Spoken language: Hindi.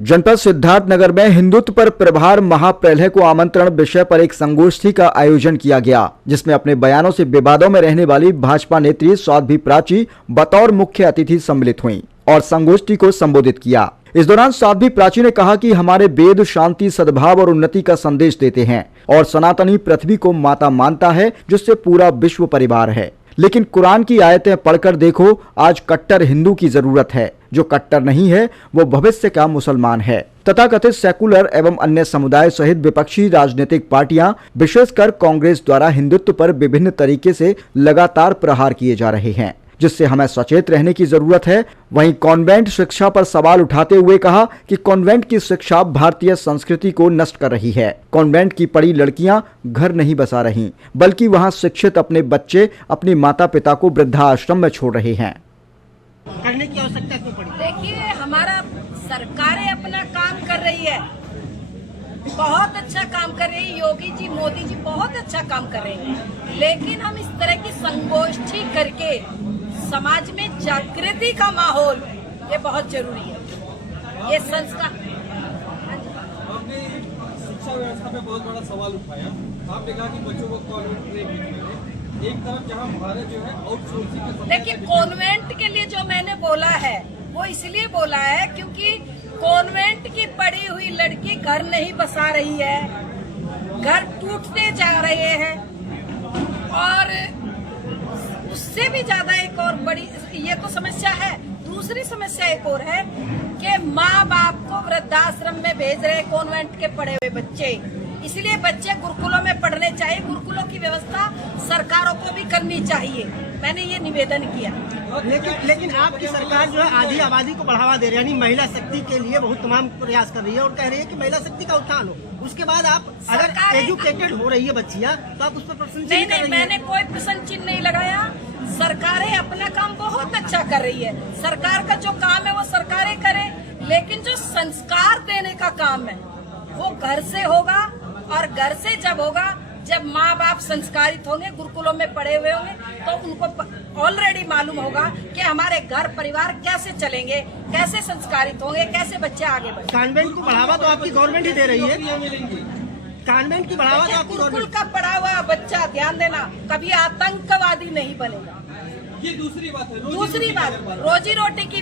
जनपद सिद्धार्थनगर में हिंदुत्व पर प्रभार महाप्रलय को आमंत्रण विषय पर एक संगोष्ठी का आयोजन किया गया, जिसमें अपने बयानों से विवादों में रहने वाली भाजपा नेत्री साध्वी प्राची बतौर मुख्य अतिथि सम्मिलित हुईं और संगोष्ठी को संबोधित किया। इस दौरान साध्वी प्राची ने कहा कि हमारे वेद शांति, सद्भाव और उन्नति का संदेश देते हैं और सनातनी पृथ्वी को माता मानता है, जिससे पूरा विश्व परिवार है। लेकिन कुरान की आयतें पढ़कर देखो, आज कट्टर हिंदू की जरूरत है। जो कट्टर नहीं है वो भविष्य का मुसलमान है। तथाकथित सेकुलर एवं अन्य समुदाय सहित विपक्षी राजनीतिक पार्टियां, विशेषकर कांग्रेस द्वारा हिंदुत्व पर विभिन्न तरीके से लगातार प्रहार किए जा रहे हैं, जिससे हमें सचेत रहने की जरूरत है। वहीं कॉन्वेंट शिक्षा पर सवाल उठाते हुए कहा कि कॉन्वेंट की शिक्षा भारतीय संस्कृति को नष्ट कर रही है। कॉन्वेंट की पढ़ी लड़कियां घर नहीं बसा रही, बल्कि वहां शिक्षित अपने बच्चे अपने माता पिता को वृद्धाश्रम में छोड़ रहे हैं। करने की आवश्यकता क्यों पड़ी? देखिए, हमारा सरकारें अपना काम कर रही है, बहुत अच्छा काम कर रही है। योगी जी, मोदी जी बहुत अच्छा काम कर रहे हैं, लेकिन हम इस तरह की संगोष्ठी करके समाज में जागृति का माहौल, ये बहुत जरूरी है। ये संस्कार आपने शिक्षा व्यवस्था पे बहुत बड़ा सवाल उठाया। आपने कहा कि बच्चों को कॉन्वेंट नहीं भेजना है। एक तरफ जहां भारत जो है आउटसोर्सिंग के, देखिए, कॉन्वेंट के लिए जो मैंने बोला है वो इसलिए बोला है क्योंकि कॉन्वेंट की पढ़ी हुई लड़की घर नहीं बसा रही है, घर टूटते जा रहे हैं। और उससे भी ज्यादा एक और बड़ी ये तो समस्या है। दूसरी समस्या एक और है कि माँ बाप को वृद्धाश्रम में भेज रहे कॉन्वेंट के पढ़े हुए बच्चे, इसलिए बच्चे गुरुकुलों में पढ़ने चाहिए। गुरुकुलों की व्यवस्था सरकारों को भी करनी चाहिए। मैंने ये निवेदन किया। लेकिन आपकी सरकार जो है आधी आबादी को बढ़ावा दे रही है, यानी महिला शक्ति के लिए बहुत तमाम प्रयास कर रही है और कह रही है कि महिला शक्ति का उत्थान हो। उसके बाद आप अगर एजुकेटेड हो रही है बच्चियाँ, तो आप उस पर प्रश्न चिन्ह नहीं, मैंने कोई प्रश्न चिन्ह नहीं लगाया। सरकारें अपना काम बहुत अच्छा कर रही है। सरकार का जो काम है वो सरकारें करें, लेकिन जो संस्कार देने का काम है वो घर से होगा। और घर से जब होगा, जब माँ बाप संस्कारित होंगे, गुरुकुलों में पढ़े हुए होंगे, तो उनको ऑलरेडी मालूम होगा कि हमारे घर परिवार कैसे चलेंगे, कैसे संस्कारित होंगे, कैसे बच्चे आगे बढ़ेंगे। कॉन्वेंट को बढ़ावा तो आपकी गवर्नमेंट ही दे रही है। कॉन्वेंट की बढ़ावा तो आपकी गुरुकुल का पढ़ा हुआ बच्चा, ध्यान देना, कभी आतंकवादी नहीं बनेगा। ये दूसरी बात है। दूसरी बात, रोजी रोटी की